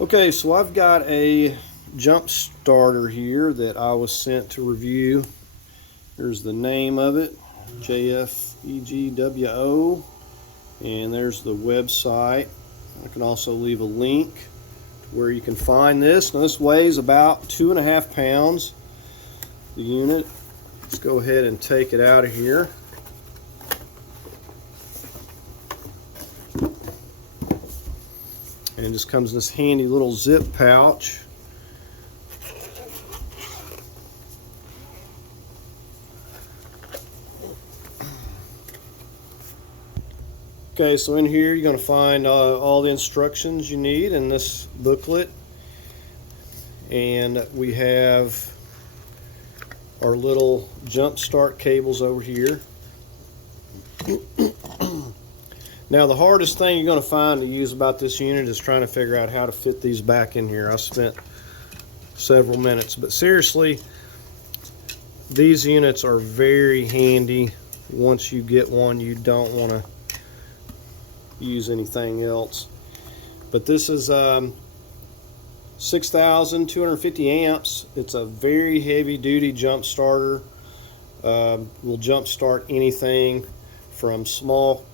Okay, so I've got a jump starter here that I was sent to review. There's the name of it, JFEGWO, and there's the website. I can also leave a link to where you can find this. Now, this weighs about 2.5 pounds, the unit. Let's go ahead and take it out of here. And it just comes in this handy little zip pouch. Okay, so in here you're going to find all the instructions you need in this booklet. And we have our little jump start cables over here. Now, the hardest thing you're going to find to use about this unit is trying to figure out how to fit these back in here. I spent several minutes, but seriously, these units are very handy. Once you get one, you don't want to use anything else. But this is 6,250 amps. It's a very heavy duty jump starter. Will jump start anything from small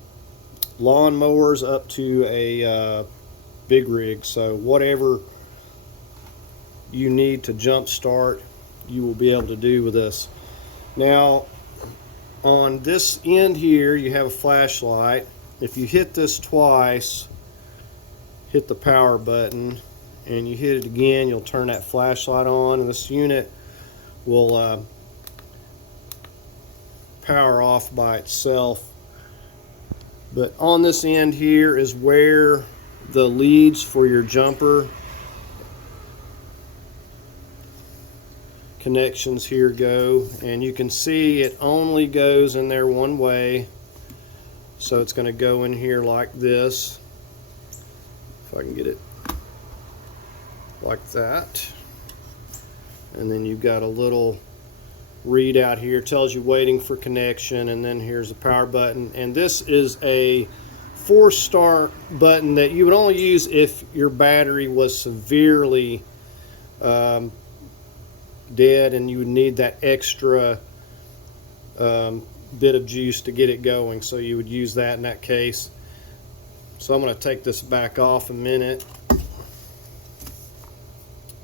lawn mowers up to a big rig. So whatever you need to jump start, you will be able to do with this. Now, on this end here, you have a flashlight. If you hit this twice, hit the power button, and you hit it again, you'll turn that flashlight on, and this unit will power off by itself. But on this end here is where the leads for your jumper connections here go, and you can see it only goes in there one way. So it's going to go in here like this, if I can get it like that. And then you've got a little readout here, tells you waiting for connection, and then here's the power button. And this is a force start button that you would only use if your battery was severely dead and you would need that extra bit of juice to get it going, so you would use that in that case. So I'm going to take this back off a minute,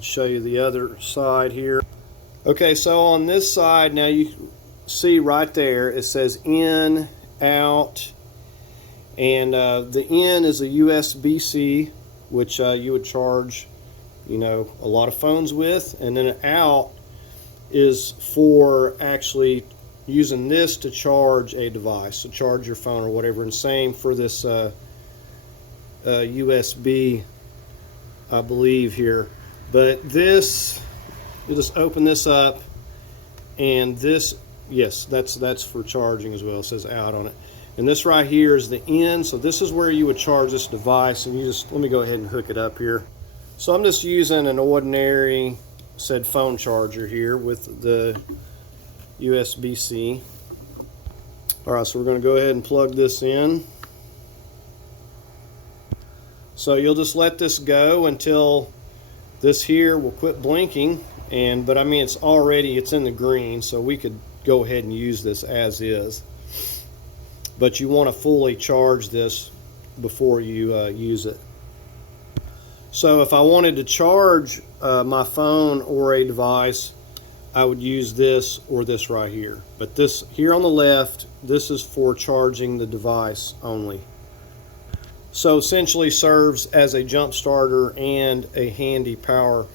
show you the other side here. Okay, so on this side now, you see right there it says in, out, and the in is a USB-C, which you would charge a lot of phones with, and then an out is for actually using this to charge a device, to charge your phone or whatever. And same for this USB, I believe here. But this, you just open this up, and this, yes, that's for charging as well. It says out on it. And this right here is the in, so this is where you would charge this device. And you just, let me go ahead and hook it up here. So I'm just using an ordinary said phone charger here with the USB-C. Alright, so we're going to go ahead and plug this in. So you'll just let this go until this here will quit blinking, but I mean it's in the green, so we could go ahead and use this as is. But you want to fully charge this before you use it. So if I wanted to charge my phone or a device, I would use this or this right here. But this here on the left, this is for charging the device only. So essentially serves as a jump starter and a handy power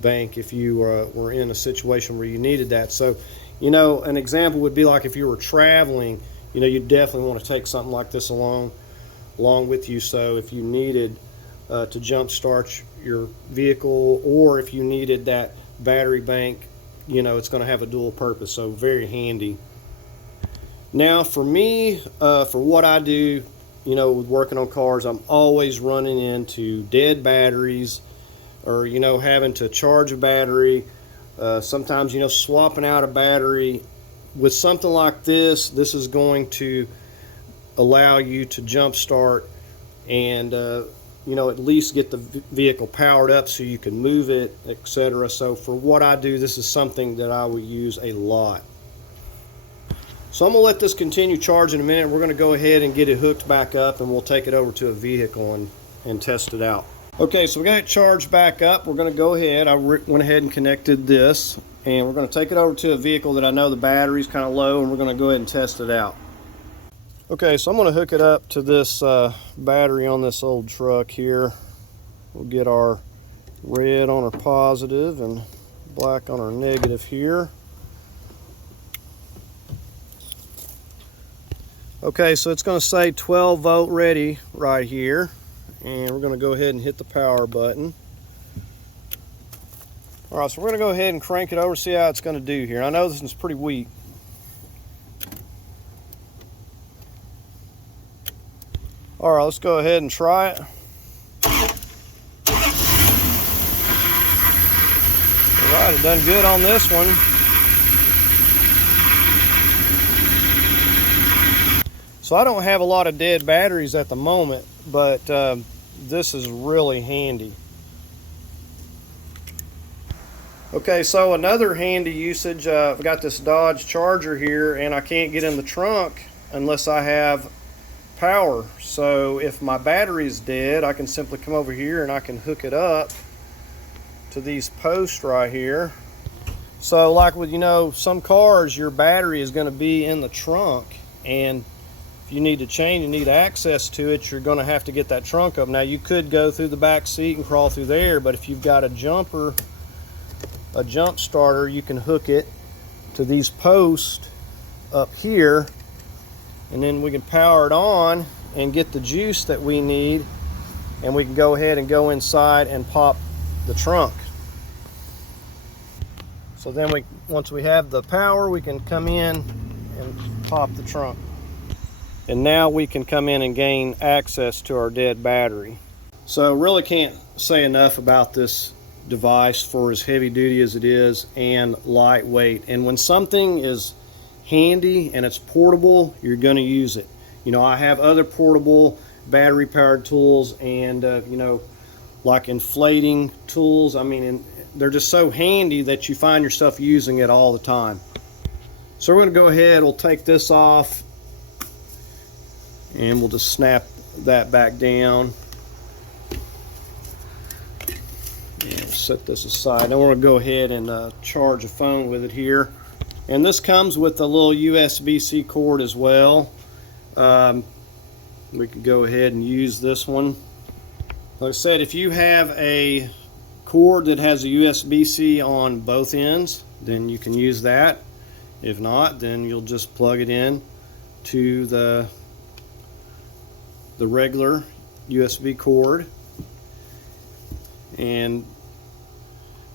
bank if you were in a situation where you needed that. So, an example would be like if you were traveling, you definitely want to take something like this along with you. So if you needed to jump start your vehicle, or if you needed that battery bank, it's going to have a dual purpose, so very handy. Now for me, for what I do, with working on cars, I'm always running into dead batteries, or having to charge a battery. Sometimes swapping out a battery. With something like this is going to allow you to jump start and you know, at least get the vehicle powered up so you can move it, etc. So for what I do, this is something that I will use a lot. So I'm going to let this continue charging a minute. We're going to go ahead and get it hooked back up, and we'll take it over to a vehicle and test it out. Okay, so we got it charged back up. We're going to go ahead. I went ahead and connected this, and we're going to take it over to a vehicle that I know the battery's kind of low, and we're going to go ahead and test it out. Okay, so I'm going to hook it up to this battery on this old truck here. We'll get our red on our positive and black on our negative here. Okay, so it's going to say 12 volt ready right here, and we're going to go ahead and hit the power button. All right, so we're going to go ahead and crank it over, see how it's going to do here. I know this is pretty weak. All right, let's go ahead and try it. All right, it done good on this one. So I don't have a lot of dead batteries at the moment, but this is really handy. Okay, so another handy usage, I've got this Dodge Charger here, and I can't get in the trunk unless I have power. So if my battery is dead, I can simply come over here and I can hook it up to these posts right here. So like with, you know, some cars, your battery is going to be in the trunk, and if you need to change and need access to it, you're going to have to get that trunk up. Now you could go through the back seat and crawl through there, but if you've got a jump starter, you can hook it to these posts up here, and then we can power it on and get the juice that we need, and we can go ahead and go inside and pop the trunk. So then once we have the power, we can come in and pop the trunk. And now we can come in and gain access to our dead battery. So really can't say enough about this device for as heavy duty as it is and lightweight. And when something is handy and it's portable, you're going to use it. You know, I have other portable battery powered tools, and you know, like inflating tools. I mean, they're just so handy that you find yourself using it all the time. So we're going to go ahead, we'll take this off, and we'll just snap that back down and set this aside. Now we're going to go ahead and charge a phone with it here, and this comes with a little USB-C cord as well. We can go ahead and use this one. Like I said, if you have a cord that has a USB-C on both ends, then you can use that. If not, then you'll just plug it in to the regular USB cord, and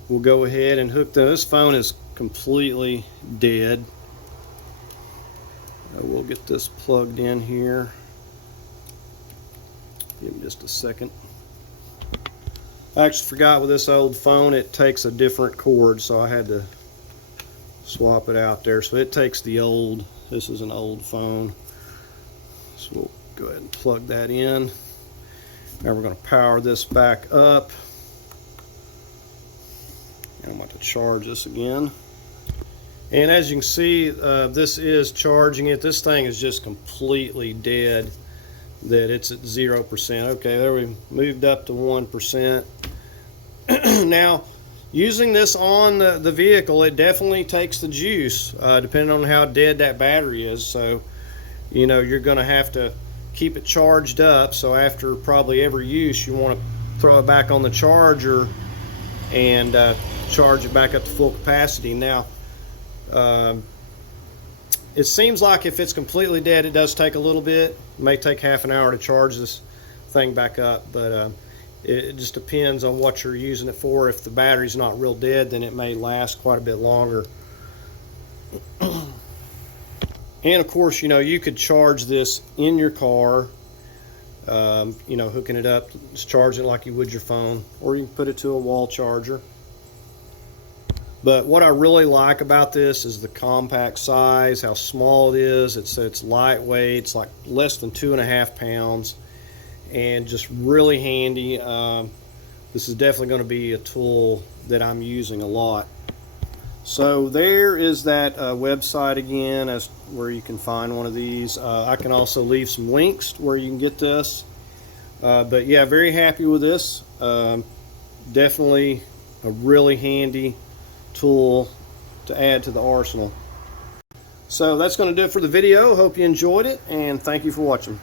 we'll go ahead and hook this phone is completely dead. We'll get this plugged in here. Give me just a second. I actually forgot with this old phone it takes a different cord, so I had to swap it out there. So it takes the old, this is an old phone. So we'll go ahead and plug that in. Now we're going to power this back up. And I'm going to charge this again. And as you can see, this is charging it. This thing is just completely dead, that it's at 0%. Okay, there we moved up to 1%. Now, using this on the vehicle, it definitely takes the juice, depending on how dead that battery is. So, you know, you're going to have to keep it charged up. So after probably every use, you want to throw it back on the charger and charge it back up to full capacity. Now, it seems like if it's completely dead, it does take a little bit. It may take half an hour to charge this thing back up, but it just depends on what you're using it for. If the battery's not real dead, then it may last quite a bit longer. And of course, you know, you could charge this in your car, you know, hooking it up, just charging it like you would your phone, or you can put it to a wall charger. But what I really like about this is the compact size, how small it is. It's lightweight. It's like less than 2.5 pounds, and just really handy. This is definitely going to be a tool that I'm using a lot. So there is that website again, as where you can find one of these. I can also leave some links where you can get this. But yeah, very happy with this. Definitely a really handy tool to add to the arsenal. So that's going to do it for the video. Hope you enjoyed it, and thank you for watching.